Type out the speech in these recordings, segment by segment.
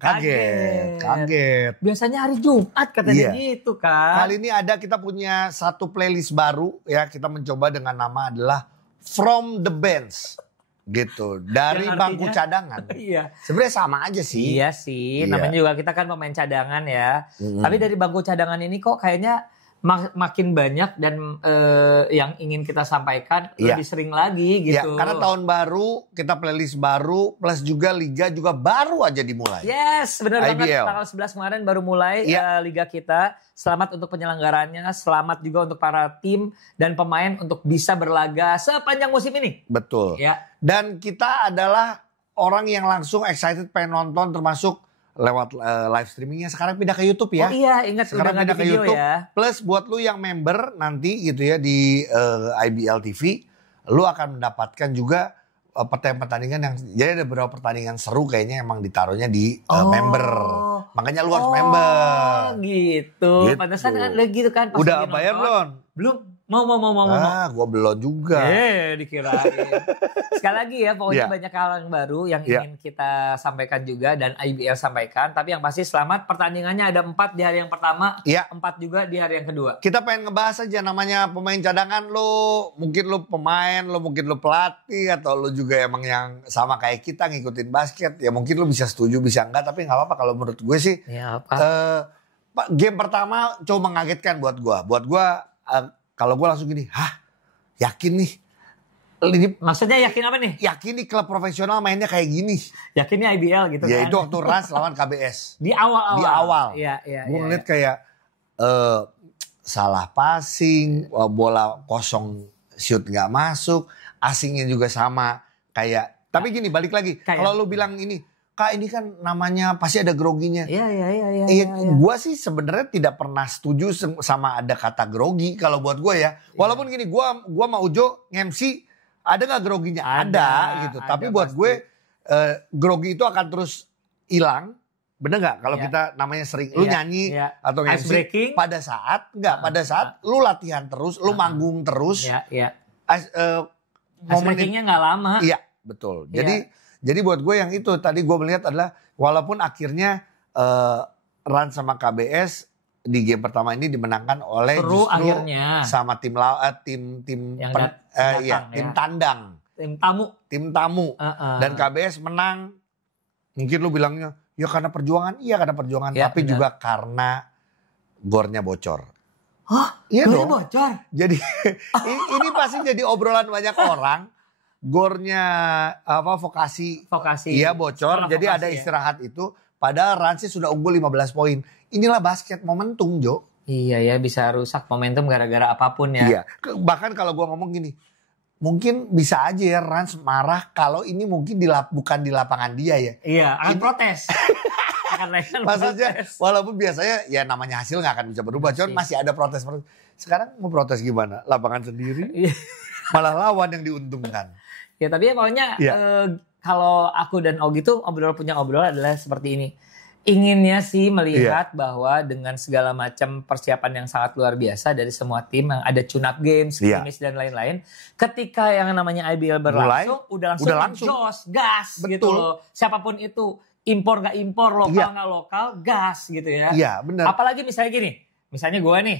Kaget. Biasanya hari Jumat katanya gitu kan. Kali ini kita punya satu playlist baru ya. Kita mencoba dengan nama adalah From the Bench. Gitu. Dari bangku cadangan. Iya. Sebenarnya sama aja sih. Iya sih. Namanya juga kita kan pemain cadangan ya. Tapi dari bangku cadangan ini kok kayaknya makin banyak dan yang ingin kita sampaikan lebih sering lagi gitu. Ya, karena tahun baru, kita playlist baru, plus juga liga juga baru aja dimulai. Yes, benar banget. IBL. Tanggal 11 kemarin baru mulai liga kita. Selamat untuk penyelenggaranya, selamat juga untuk para tim dan pemain untuk bisa berlaga sepanjang musim ini. Betul. Ya. Dan kita adalah orang yang langsung excited pengen nonton, termasuk lewat live streamingnya. Sekarang pindah ke YouTube ya. Oh iya, ingat sekarang udah pindah ke video YouTube. Ya. Plus buat lu yang member nanti gitu ya di IBL TV, lu akan mendapatkan juga pertandingan yang, jadi ada beberapa pertandingan seru kayaknya emang ditaruhnya di member. Makanya lu harus member. Gitu. Pantesan kan gitu kan. Pas udah bayar belum? Belum. Mau. Gua belum juga. Dikirain. Sekali lagi ya, pokoknya banyak hal yang baru yang ingin kita sampaikan juga dan IBL sampaikan. Tapi yang pasti selamat, pertandingannya ada 4 di hari yang pertama, 4 juga di hari yang kedua. Kita pengen ngebahas aja namanya pemain cadangan lu. Mungkin lu pemain, mungkin lu pelatih, atau lu juga emang yang sama kayak kita ngikutin basket. Ya mungkin lu bisa setuju, bisa enggak. Tapi gak apa-apa kalau menurut gue sih. Ya, apa? Game pertama coba mengagetkan buat gue. Buat gue, kalau gue langsung gini, yakin nih. Maksudnya yakin apa nih? Yakin nih klub profesional mainnya kayak gini. Yakin nih IBL gitu kan? Ya itu waktu Rans lawan KBS. Di awal-awal. Di awal. Iya. Gue ngeliat kayak salah passing, bola kosong shoot gak masuk, asingnya juga sama. Kayak, tapi gini balik lagi. Kalau lu bilang ini, Kak ini kan namanya pasti ada groginya. Iya. Gue sih sebenarnya tidak pernah setuju sama ada kata grogi kalau buat gue ya. Walaupun gini, gue sama Ujo nge-MC ada nggak groginya? Ada gitu. Tapi buat gue grogi itu akan terus hilang. Bener nggak? Kalau kita namanya sering lu nyanyi atau nge-MC pada saat lu latihan terus, lu manggung terus. Ice breakingnya nggak lama. Iya betul. Jadi buat gue yang itu tadi gue melihat adalah walaupun akhirnya Rans sama KBS di game pertama ini dimenangkan oleh justru akhirnya sama tim tandang. Tim tamu. Dan KBS menang. Mungkin lu bilangnya ya karena perjuangan. Iya karena perjuangan. Tapi benar. Juga karena gornya bocor. Hah? Iya gornya dong. Bocor? Jadi ini pasti jadi obrolan banyak orang. Gornya vokasi iya bocor. Jadi ada istirahat itu. Padahal Ransi sudah unggul 15 poin. Inilah basket momentum, Jo. Iya ya, bisa rusak momentum gara-gara apapun ya. Iya. Bahkan kalau gue ngomong gini, mungkin bisa aja ya Rans marah kalau ini mungkin bukan di lapangan dia ya. Iya, akan protes. Maksudnya walaupun biasanya ya namanya hasil gak akan bisa berubah. Cuman masih ada protes. Sekarang mau protes gimana? Lapangan sendiri? Malah lawan yang diuntungkan. Ya tapi ya pokoknya kalau aku dan Ogi tuh punya obrolan adalah seperti ini. Inginnya sih melihat bahwa dengan segala macam persiapan yang sangat luar biasa dari semua tim yang ada tune-up games, scrimmage dan lain-lain. Ketika yang namanya IBL berlangsung, udah langsung jos, gas. Betul. Gitu loh. Siapapun itu, impor gak impor, lokal gak lokal, gas gitu ya. Iya benar. Apalagi misalnya gini. Misalnya gue nih,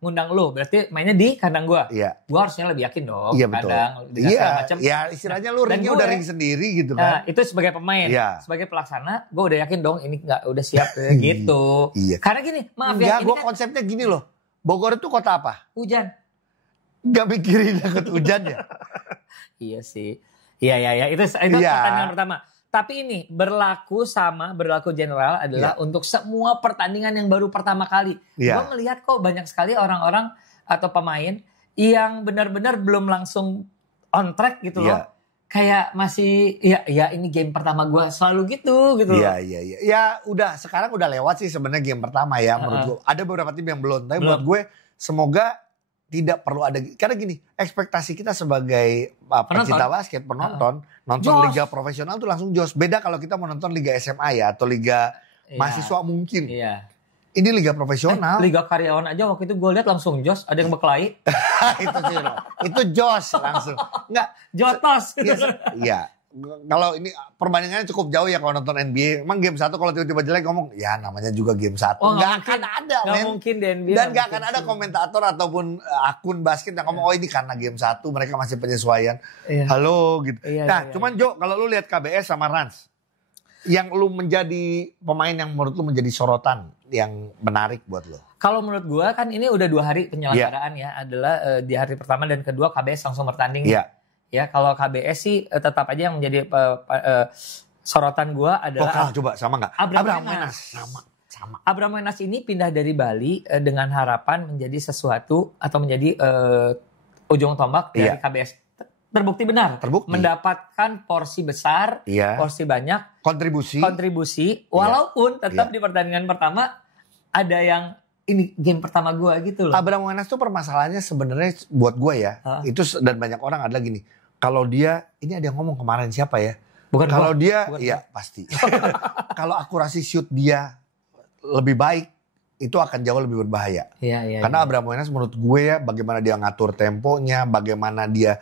ngundang lu, berarti mainnya di kandang gue. Iya. Gue harusnya lebih yakin dong, kandang. Iya, istilahnya lu ringnya udah ring sendiri gitu kan. Itu sebagai pemain, sebagai pelaksana, gue udah yakin dong ini udah siap gitu. Iya. Karena gini, maaf ya. Gue konsepnya gini loh, Bogor itu kota apa? Hujan. Gak mikirin takut hujan ya? Iya sih. Iya. Itu pertanyaan pertama. Tapi ini berlaku general adalah untuk semua pertandingan yang baru pertama kali. Gue melihat kok banyak sekali orang-orang atau pemain yang benar-benar belum langsung on track gitu loh. Kayak masih ya ini game pertama gue selalu gitu loh. Iya. Ya sekarang udah lewat sih sebenarnya game pertama ya menurut gue. Ada beberapa tim yang belum. Tapi buat gue semoga tidak perlu ada, karena gini, ekspektasi kita sebagai pecinta basket, nonton liga profesional tuh langsung jos. Beda kalau kita mau nonton liga SMA ya, atau liga mahasiswa mungkin. Iya. Ini liga profesional. Liga karyawan aja waktu itu gue lihat langsung jos, ada yang berkelahi. Itu sih loh. Itu jos langsung. Enggak. Jotos. Iya. kalau ini perbandingannya cukup jauh ya kalau nonton NBA. Emang game 1 kalau tiba-tiba jelek ngomong, ya namanya juga game 1. Nggak akan ada, Nggak mungkin di NBA. Dan nggak akan ada komentator ataupun akun basket yang ngomong, oh ini karena game 1 mereka masih penyesuaian. Halo gitu. Nah, cuman Jo, kalau lu lihat KBS sama Rans, yang lu menjadi pemain yang menurut lu menjadi sorotan yang menarik buat lu? Kalau menurut gua kan ini udah 2 hari penyelenggaraan ya, adalah di hari pertama dan kedua KBS langsung bertanding. Ya, kalau KBS sih tetap aja yang menjadi sorotan gua adalah lokal. Coba sama nggak? Abraham Wenas. Sama. Abraham Wenas ini pindah dari Bali dengan harapan menjadi sesuatu atau menjadi ujung tombak dari KBS. Terbukti benar. Mendapatkan porsi besar, porsi banyak, kontribusi walaupun tetap di pertandingan pertama ada yang ini game pertama gue gitu loh. Abraham Wenas tuh permasalahannya sebenarnya buat gue ya, itu dan banyak orang adalah gini. Kalau dia, ini ada yang ngomong kemarin siapa ya? Bukan kalau dia, iya pasti. Kalau akurasi shoot dia lebih baik, itu akan jauh lebih berbahaya. Karena Abraham Wenas menurut gue ya, bagaimana dia ngatur temponya, bagaimana dia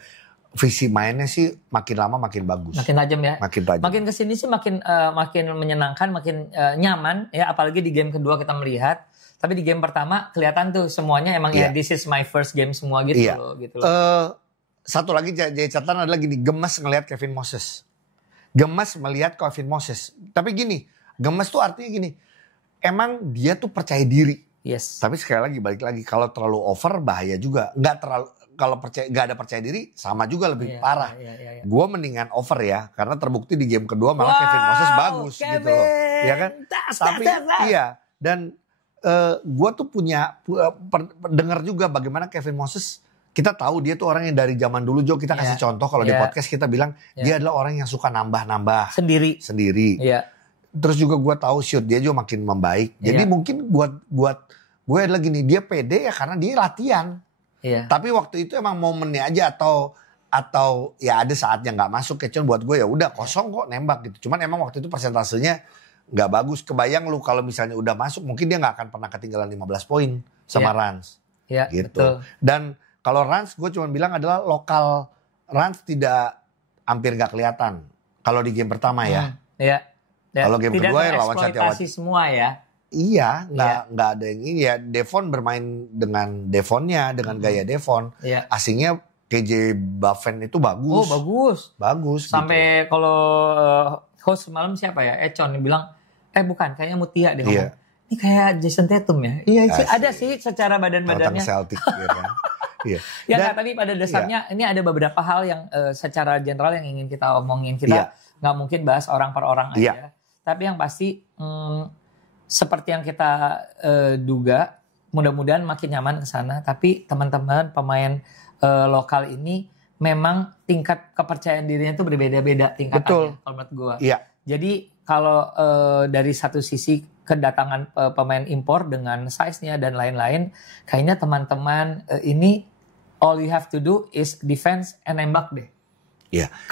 visi mainnya sih makin lama makin bagus. Makin tajam ya. Makin kesini sih makin menyenangkan, makin nyaman ya. Apalagi di game kedua kita melihat. Tapi di game pertama kelihatan tuh semuanya emang ya this is my first game semua gitu loh. Satu lagi jadi catatan adalah gini, gemes ngelihat Kevin Moses. Gemes melihat Kevin Moses. Tapi gini, gemes tuh artinya gini, emang dia tuh percaya diri. Tapi sekali lagi balik lagi, kalau terlalu over bahaya juga. Kalau nggak ada percaya diri sama juga lebih parah. Gue mendingan over ya, karena terbukti di game kedua malah Kevin Moses bagus gitu loh, ya kan? Tapi dan gue tuh punya dengar juga bagaimana Kevin Moses. Kita tahu dia tuh orang yang dari zaman dulu, Jo, kita kasih contoh kalau di podcast kita bilang dia adalah orang yang suka nambah-nambah sendiri. Terus juga gue tahu shoot dia juga makin membaik. Jadi mungkin buat gue adalah gini, dia pede ya karena dia latihan. Tapi waktu itu emang momennya aja atau ya ada saatnya nggak masuk. Kayak buat gue ya udah kosong kok nembak gitu. Cuman emang waktu itu persentasenya nggak bagus. Kebayang lu kalau misalnya udah masuk mungkin dia nggak akan pernah ketinggalan 15 poin sama Rans. Gitu. Betul. Dan kalau Rans gue cuma bilang adalah lokal Rans tidak hampir nggak kelihatan. Kalau di game pertama ya. Kalau game kedua ya lawan Satya Wacana semua ya. Iya, nggak ada yang ini ya. Devon bermain dengan Devonnya, dengan gaya Devon. Asingnya KJ Buffen itu bagus. Bagus. Sampai kalau host semalam siapa ya? Econ yang bilang, bukan, kayaknya Mutia deh ngomong. Ini kayak Jason Tatum ya? Iya sih, ada sih secara badan-badannya. Celtic ya kan. Tapi pada dasarnya ini ada beberapa hal yang secara general yang ingin kita omongin. Kita nggak mungkin bahas orang per orang aja. Tapi yang pasti seperti yang kita duga, mudah-mudahan makin nyaman ke sana. Tapi teman-teman pemain lokal ini memang tingkat kepercayaan dirinya itu berbeda-beda tingkatannya. Kalau menurut gue. Jadi kalau dari satu sisi kedatangan pemain impor dengan size-nya dan lain-lain, kayaknya teman-teman ini all you have to do is defense and nembak deh.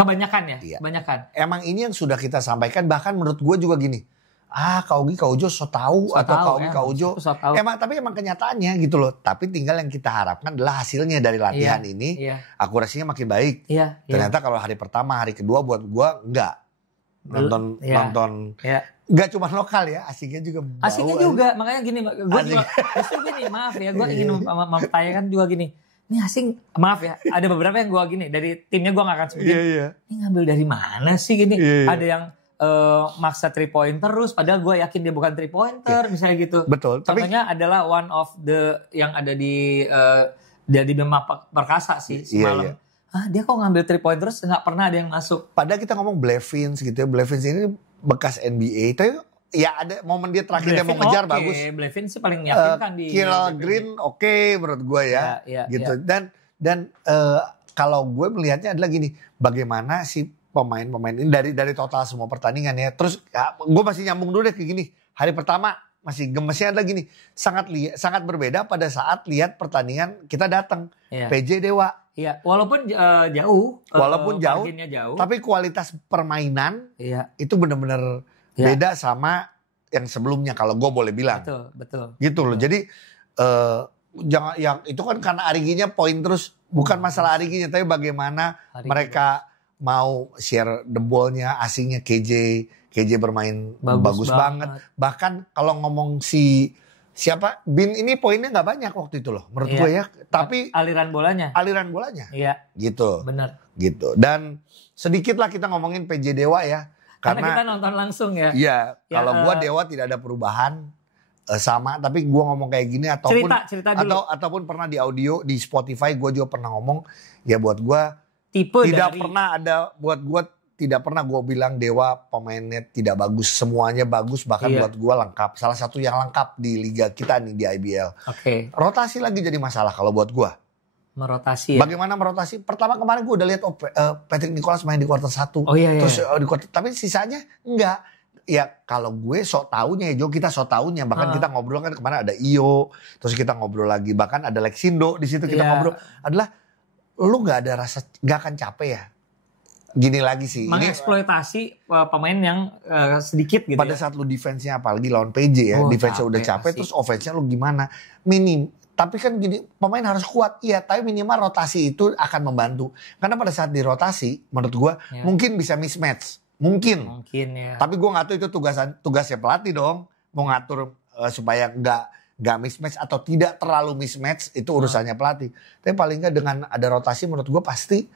Kebanyakan ya. Kebanyakan. Emang ini yang sudah kita sampaikan, bahkan menurut gue juga gini. Kak Ujo so tahu atau Kak Ujo. Tapi emang kenyataannya gitu loh. Tapi tinggal yang kita harapkan adalah hasilnya dari latihan ini akurasinya makin baik. Ternyata kalau hari pertama, hari kedua buat gue enggak. Nonton enggak cuma lokal ya, asingnya juga makanya gini, gue juga justru gini, maaf ya, gue ingin mempertanyakan juga gini. Ini asing, maaf ya, ada beberapa yang gue gini dari timnya gue gak akan sebutin. Ini ngambil dari mana sih gini? Ada yang maksa 3 point terus, padahal gue yakin dia bukan 3 pointer, misalnya gitu. Betul. Contohnya adalah one of the yang ada di Bima Perkasa sih semalam. Dia kok ngambil 3 point terus nggak pernah ada yang masuk. Padahal kita ngomong Blevins gitu ya, Blevins ini bekas NBA, tapi ya ada momen dia terakhir dia mau ngejar bagus. Blevins sih paling meyakinkan di Kill Green menurut gue ya, gitu. Dan kalau gue melihatnya adalah gini, bagaimana si pemain-pemain ini dari total semua pertandingan ya. Terus gue masih nyambung dulu deh kayak gini. Hari pertama masih gemesnya adalah gini, sangat berbeda pada saat lihat pertandingan kita datang PJ Dewa. Walaupun jauh. Walaupun jauh, tapi kualitas permainan itu benar-benar beda sama yang sebelumnya kalau gue boleh bilang. Betul. Gitu loh. Jadi jangan yang itu kan karena Ariginya poin terus, bukan masalah Ariginya, tapi bagaimana mereka mau share the ball-nya, asingnya KJ bermain bagus banget. Bahkan kalau ngomong siapa Bin ini poinnya nggak banyak waktu itu loh menurut gue ya. Tapi aliran bolanya. Iya. Gitu. Benar. Gitu. Dan sedikit lah kita ngomongin PJ Dewa ya. Karena kita nonton langsung ya. Iya. Kalau gue Dewa tidak ada perubahan sama. Tapi gue ngomong kayak gini cerita dulu. ataupun pernah di audio di Spotify gue juga pernah ngomong ya buat gue tidak pernah gue bilang Dewa pemainnya tidak bagus, semuanya bagus, bahkan buat gue lengkap. Salah satu yang lengkap di liga kita nih di IBL. Rotasi lagi jadi masalah kalau buat gue. Merotasi. Bagaimana merotasi? Pertama kemarin gue udah lihat Patrick Nicholas main di kuarter 1. Terus di kuarter, tapi sisanya enggak. Ya kalau gue sok taunya ya Jo, kita sok taunya. Bahkan kita ngobrol kan kemarin ada Iyo, terus kita ngobrol lagi, bahkan ada Lexindo di situ kita ngobrol. Adalah lu nggak ada rasa, nggak akan capek ya? Gini lagi sih. Mengeksploitasi pemain yang sedikit gitu. Pada saat lu defense-nya apalagi lawan PJ ya, defense-nya udah capek, terus offense-nya lu gimana? Tapi kan gini, pemain harus kuat. Iya, tapi minimal rotasi itu akan membantu. Karena pada saat dirotasi, menurut gua mungkin bisa mismatch. Mungkin ya. Tapi gua nggak tahu itu tugasnya pelatih dong. Mau ngatur supaya nggak mismatch atau tidak terlalu mismatch, itu urusannya pelatih. Tapi paling nggak dengan ada rotasi menurut gua pasti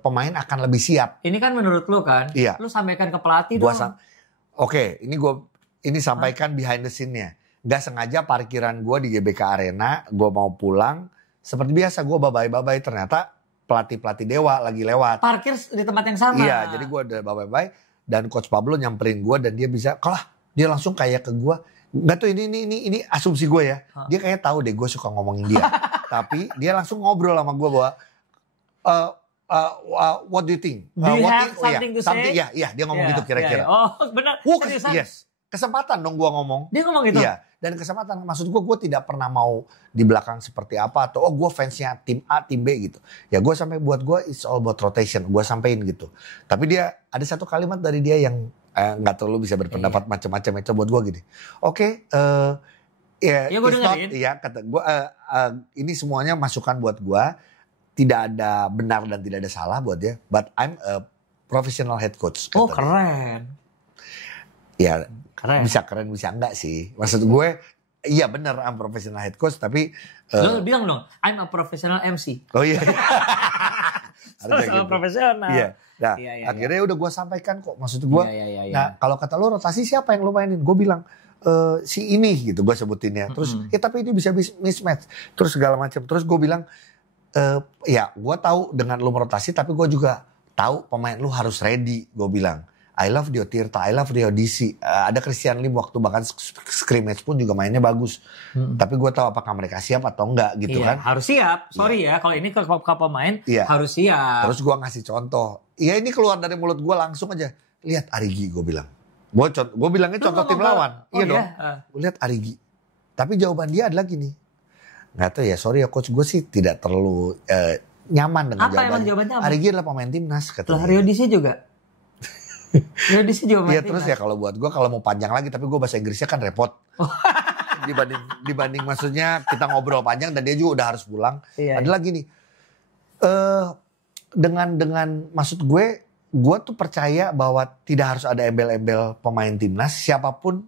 pemain akan lebih siap. Ini kan menurut lu kan? Iya. Lu sampaikan ke pelatih dong. Oke, ini sampaikan behind the scene-nya. Gak sengaja parkiran gue di GBK Arena, gue mau pulang. Seperti biasa gue babai-babai, ternyata pelatih Dewa lagi lewat. Parkir di tempat yang sama. Iya, jadi gue udah babai-babai. Dan Coach Pablo nyamperin gue dan dia bisa, dia langsung kayak ke gue. Gak tuh ini asumsi gue ya. Dia kayak tahu deh gue suka ngomongin dia. Tapi dia langsung ngobrol sama gue bahwa, what do you think? Do you have something to say? Iya, dia ngomong gitu kira-kira. Oh benar. Yes. Kesempatan dong gue ngomong. Dia ngomong gitu? Iya. Dan kesempatan, maksud gue tidak pernah mau di belakang seperti apa. Atau gue fansnya tim A, tim B gitu. Ya gue sampai buat gue it's all about rotation. Gue sampein gitu. Tapi dia ada satu kalimat dari dia yang gak terlalu bisa berpendapat macam-macam. Itu buat gue gini. Oke, ya gue dengerin. Iya, kata gue ini semuanya masukan buat gue. Tidak ada benar dan tidak ada salah buat dia. But I'm a professional head coach. Oh keren. Ya bisa keren bisa enggak sih. Maksud gue iya benar I'm professional head coach tapi. Lo bilang dong I'm a professional MC. Oh iya. Sama profesional. Iya. Nah akhirnya udah gue sampaikan kok. Maksud gue. Nah kalau kata lo rotasi siapa yang lo mainin? Gue bilang. Si ini gitu gue sebutinnya. Terus tapi ini bisa mismatch. Terus segala macam. Terus gue bilang. Ya gue tahu dengan lu merotasi tapi gue juga tahu pemain lu harus ready. Gue bilang I love Dio Tirta, I love Rio DC. Ada Christian Lim waktu bahkan scrimmage pun juga mainnya bagus. Tapi gue tahu apakah mereka siap atau enggak gitu kan. Harus siap, sorry ya kalau ini ke pemain harus siap. Terus gue ngasih contoh. Ya ini keluar dari mulut gue langsung aja. Lihat Arigi gue bilang. Gue bilangnya contoh tim lawan. Iya dong. Gue lihat Arigi. Tapi jawaban dia adalah gini. Gak tahu ya, sorry ya coach, gue sih tidak terlalu nyaman dengan jawabannya. Apa emang jawabannya apa? Arigi adalah pemain timnas katanya. Rio DC juga? Rio DC juga main timnas? Iya terus ya kalau buat gue kalau mau panjang lagi, tapi gue bahasa Inggrisnya kan repot. dibanding maksudnya kita ngobrol panjang dan dia juga udah harus pulang. Adalah gini, dengan maksud gue tuh percaya bahwa tidak harus ada embel-embel pemain timnas. Siapapun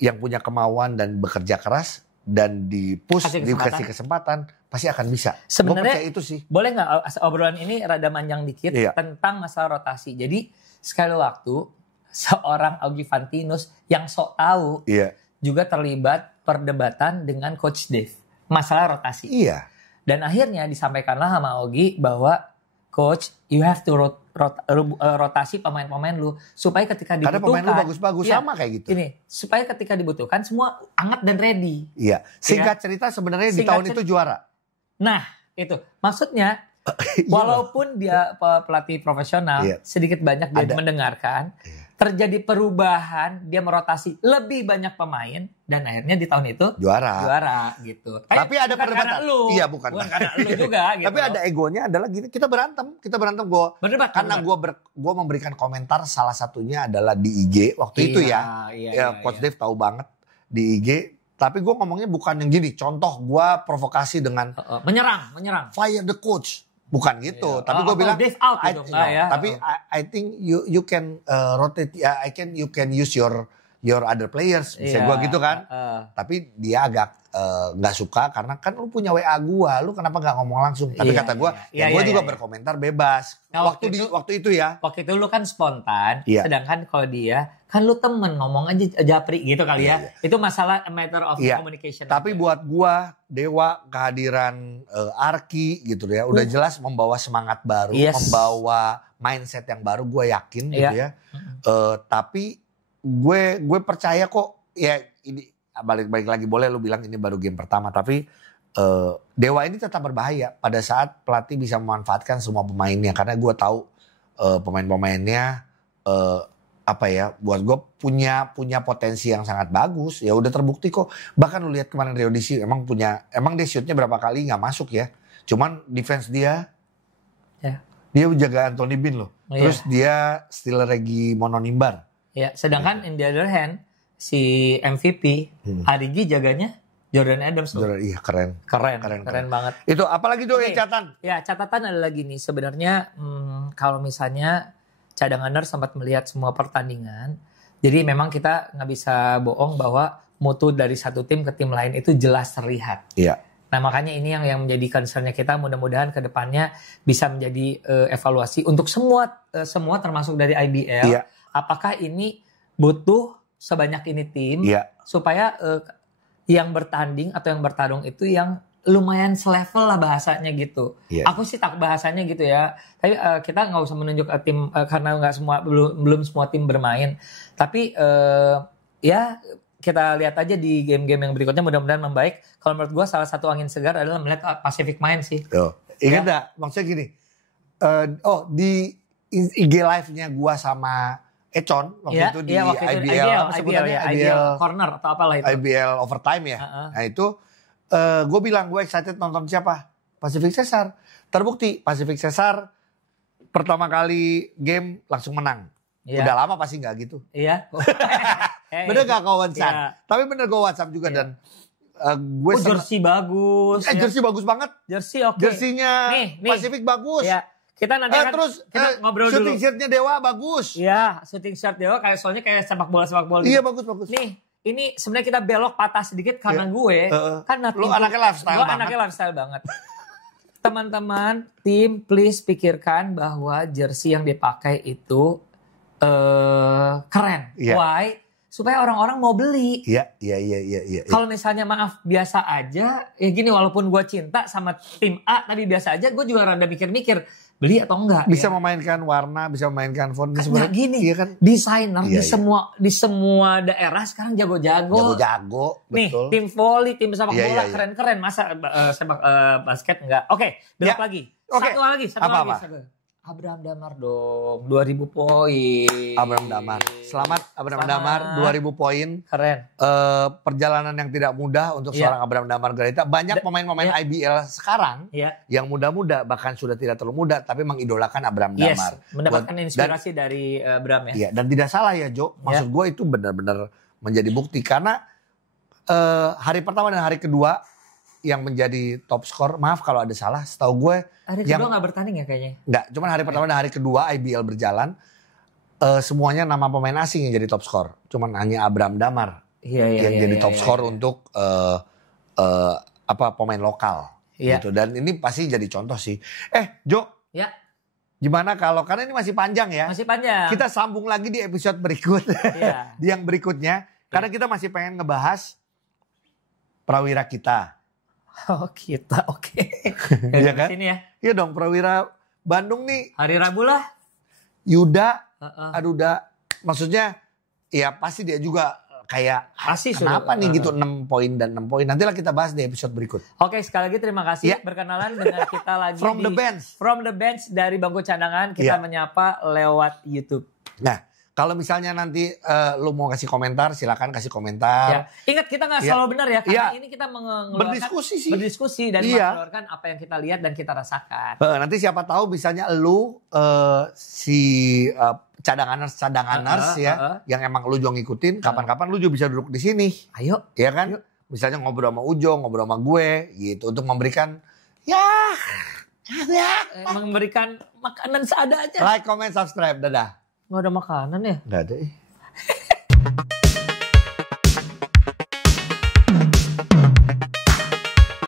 yang punya kemauan dan bekerja keras, dan dikasih kesempatan pasti akan bisa. Sebenarnya itu sih. Boleh nggak obrolan ini rada manjang dikit tentang masalah rotasi. Jadi sekali waktu seorang Augie Fantinus yang sok tahu juga terlibat perdebatan dengan Coach Dave masalah rotasi. Iya. Dan akhirnya disampaikanlah sama Augie bahwa Coach, you have to rotasi pemain-pemain lu supaya ketika dibutuhkan. Karena pemain lu bagus-bagus sama kayak gitu. Ini supaya ketika dibutuhkan semua hangat dan ready. Iya. Singkat cerita sebenarnya di tahun itu juara. Nah itu maksudnya walaupun dia pelatih profesional sedikit banyak dia mendengarkan. Terjadi perubahan, dia merotasi lebih banyak pemain dan akhirnya di tahun itu juara gitu. Tapi ada perdebatan. Iya bukan karena lu juga gitu. Tapi ada egonya adalah gini, kita berantem karena gue memberikan komentar salah satunya adalah di IG waktu itu ya. Coach Dave tahu banget di IG. Tapi gue ngomongnya bukan yang gini. Contoh gue provokasi dengan menyerang. Fire the coach. Bukan gitu, tapi gue bilang Dave out gitu, ya. Tapi I think you can rotate, you can use your other players, bisa gue gitu kan. Tapi dia agak nggak suka karena kan lu punya WA gue, lu kenapa nggak ngomong langsung? Tapi kata gue, gue juga berkomentar bebas. Nah, waktu itu ya. Waktu itu lu kan spontan, sedangkan kalau dia kan lu temen ngomong aja japri gitu kali ya. Itu masalah a matter of communication. Tapi buat gua Dewa kehadiran Arki gitu ya, udah jelas membawa semangat baru, membawa mindset yang baru, gue yakin gitu ya. Tapi gue percaya kok ya ini balik lagi, boleh lu bilang ini baru game pertama, tapi Dewa ini tetap berbahaya pada saat pelatih bisa memanfaatkan semua pemainnya, karena gue tahu pemain-pemainnya buat gue punya potensi yang sangat bagus. Ya udah terbukti kok. Bahkan lu lihat kemarin Rio DC emang dia shootnya berapa kali nggak masuk ya. Cuman defense dia jaga Anthony Bean loh. Terus dia still Regi Mononimbar. Ya, sedangkan in the other hand si MVP Arigi jaganya Jordan Adams loh. Iya, keren banget. Itu apalagi tuh catatan? Ya, catatan ada lagi nih sebenarnya kalau misalnya cadanganer sempat melihat semua pertandingan. Jadi memang kita nggak bisa bohong bahwa mutu dari satu tim ke tim lain itu jelas terlihat. Iya. Nah makanya ini yang menjadi concernnya kita, mudah-mudahan ke depannya bisa menjadi evaluasi untuk semua termasuk dari IBL. Iya. Apakah ini butuh sebanyak ini tim supaya yang bertanding atau yang bertarung itu yang lumayan selevel lah bahasanya gitu. Aku sih tak bahasanya gitu ya. Tapi kita nggak usah menunjuk tim karena nggak semua belum semua tim bermain. Tapi ya kita lihat aja di game-game yang berikutnya, mudah-mudahan membaik. Kalau menurut gue salah satu angin segar adalah melihat Pacific main sih. Ingat nggak? Maksudnya gini. Di IG live-nya gue sama Econ waktu itu di IBL Corner atau apalah itu. IBL Overtime ya. Nah itu gue bilang gue excited nonton siapa? Pacific Cesar. Terbukti Pacific Cesar pertama kali game langsung menang. Udah lama pasti nggak gitu. Iya. Bener gak kau WhatsApp? Tapi bener gue WhatsApp juga dan gue jersey bagus. Jersey bagus banget. Jersey oke. Jersinya Pacific bagus. Iya. Kita nanti terus kita ngobrol dulu. Shooting shirtnya Dewa bagus. Iya, shooting shirt Dewa soalnya kayak sepak bola gitu. Iya bagus. Nih, ini sebenarnya kita belok patah sedikit karena gue kan lu anaknya lifestyle banget. Teman-teman tim please pikirkan bahwa jersey yang dipakai itu keren. Why? Supaya orang-orang mau beli. Iya. Kalau misalnya maaf biasa aja, ya gini, walaupun gue cinta sama tim A tapi biasa aja, gue juga rada mikir-mikir beli atau enggak. Bisa memainkan warna, bisa memainkan font. Sebenarnya gini, iya kan? desainer di semua daerah sekarang jago-jago. Nih, betul. tim volley, tim sepak bola keren-keren. Masa sepak basket enggak? Oke, belok lagi. Satu lagi. Abraham Damar dong, 2000 poin. Abraham Damar. Selamat Abraham Damar, 2000 poin. Keren. Perjalanan yang tidak mudah untuk seorang Abraham Damar Grahita. Banyak pemain-pemain IBL sekarang yang muda-muda, bahkan sudah tidak terlalu muda, tapi mengidolakan Abraham Damar. Mendapatkan inspirasi dari Abraham ya. Iya, dan tidak salah ya Jo. Maksud gue itu benar-benar menjadi bukti. Karena hari pertama dan hari kedua yang menjadi top skor, maaf kalau ada salah, setahu gue hari kedua nggak bertanding ya kayaknya? Nggak, cuman hari pertama dan hari kedua IBL berjalan, semuanya nama pemain asing yang jadi top skor, cuman hanya Abraham Damar yang jadi top skor untuk pemain lokal gitu. Dan ini pasti jadi contoh sih. Jo, gimana kalau, karena ini masih panjang ya, kita sambung lagi di episode berikut, di yang berikutnya, karena kita masih pengen ngebahas prawira kita. Oh kita, oke. Iya kan? Sini ya. Iya dong, prawira Bandung nih. Hari Rabu lah. Yuda, Aduda, maksudnya ya pasti dia juga kayak kenapa nih gitu 6 poin dan 6 poin. Nantilah kita bahas di episode berikut. Oke, sekali lagi terima kasih. Berkenalan dengan kita lagi From the bench dari bangku cadangan, kita menyapa lewat YouTube. Nah, kalau misalnya nanti lu mau kasih komentar, silakan kasih komentar. Ingat kita nggak selalu benar ya, karena ini kita berdiskusi dan mengeluarkan apa yang kita lihat dan kita rasakan. Nanti siapa tahu misalnya lu cadanganers yang emang lu juga ngikutin, kapan-kapan lu juga bisa duduk di sini. Ayo, ya kan? Misalnya ngobrol sama Ujo, ngobrol sama gue gitu, untuk memberikan Memberikan makanan seadanya. Like, comment, subscribe. Dadah. Nggak ada makanan ya? Nggak ada.